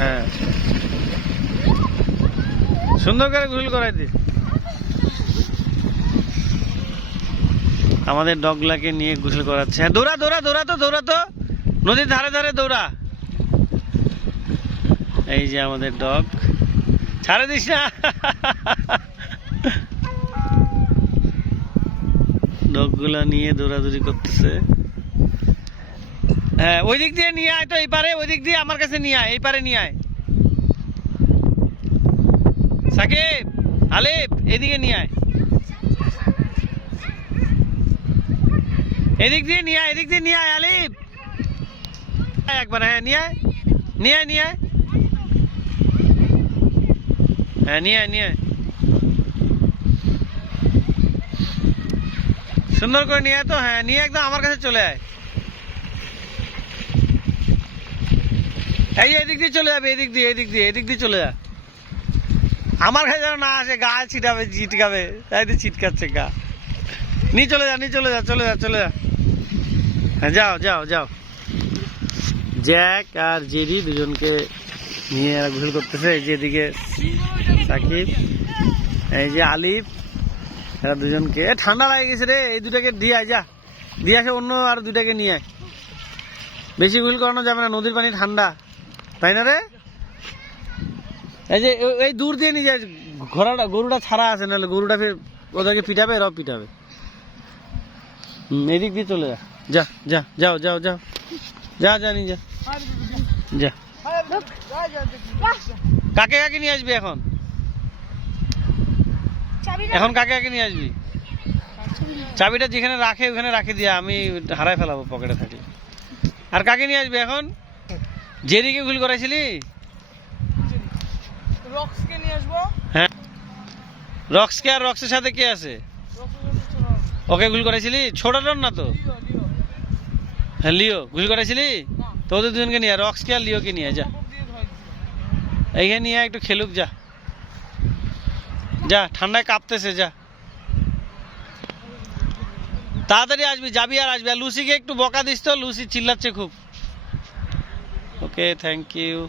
হ্যাঁ, সুন্দর করে গোসল করাই দি। আমাদের ডগগুলাকে নিয়ে গোসল করাচ্ছে। হ্যাঁ, দৌড়া দৌড়া দৌড়া তো, দৌড়া তো, নদীর ধারে ধারে দৌড়া। এই যে আমাদের ডগ, ছাড়ে দিস না। ডগগুলা নিয়ে দৌড়াদৌড়ি করতেছে। হ্যাঁ, ওই দিক দিয়ে নিয়ে আয় তো, এই পারে, ওই দিক দিয়ে আমার কাছে নিয়ে আয়, এই পারে নিয়ে আয়। সাকিব, আলিফ, এদিকে নিয়ে আয়, এদিক দিয়ে নিয়ে আয়, এদিক দিয়ে নিয়ে আয় আলিফ, একবার। হ্যাঁ, নিয়ে আয়, নিয়ে আয়, নিয়ে আয়। হ্যাঁ, নিয়ে আয়, নিয়ে আয়, সুন্দর করে নিয়ে আয় তো। হ্যাঁ, নিয়ে একদম আমার কাছে চলে আয়। এই এদিক দিয়ে চলে যাবে, এদিক দিয়ে, এদিক দিয়ে, এদিক দিয়ে চলে যা। আমার কাছে যেন না আসে, গা ছিটাবে, ছিটকাবে, তাই তো ছিটকাচ্ছে গা। নিয়ে চলে যা, নিয়ে চলে যা, চলে যা, চলে যা। হ্যাঁ, যাও যাও যাও। জ্যাক আর জেরি দুজনকে নিয়ে এরা গোসল করতেছে। এই যে এদিকে সাকিব, এই যে আলিফ, এরা দুজনকে। ঠান্ডা লাগে গেছে রে, এই দুটাকে দিয়ে আয়, যা দিয়ে আসে, অন্য আর দুটাকে নিয়ে আয়। বেশি গোসল করানো যাবে না, নদীর পানি ঠান্ডা, তাই না রে? এই যে এই দূর দিয়ে নিয়ে যায়, গরুটা ছাড়া আছে, নাহলে গরুটা ফের ওদেরকে পিটাবে, এরাও পিটাবে। এদিক দিয়ে চলে যা, যা যা, যাও যাও যাও, যা যা, নিয়ে যা, যা। কাকে কাকে নিয়ে আসবি এখন? এখন কাকে কাকে নিয়ে আসবি? চাবিটা যেখানে রাখে ওখানে রাখে দিয়া, আমি হারাই ফেলাবো পকেটে থাকলে। আর কাকে নিয়ে আসবি এখন? জেরিকে গোসল করাইছিলি? রক্সকে নিয়ে আসবো। হ্যাঁ, রক্সকে, আর রক্সের সাথে কে আছে? ওকে গোসল করাইছিলি? ছোটজন না তো? হ্যাঁ, লিও গোসল করাইছিলি? তো ওদের দুজনকে নিয়ে, রক্সকে আর লিওকে নিয়ে যা, এইখানে নিয়ে একটু খেলুক, যা যা, ঠান্ডায় কাঁপতেছে, যা তাড়াতাড়ি আসবি, যাবি আর আসবি। আর লুসিকে একটু বকা দিস তো, লুসি চিল্লাচ্ছে খুব। ওকে, থ্যাংক ইউ।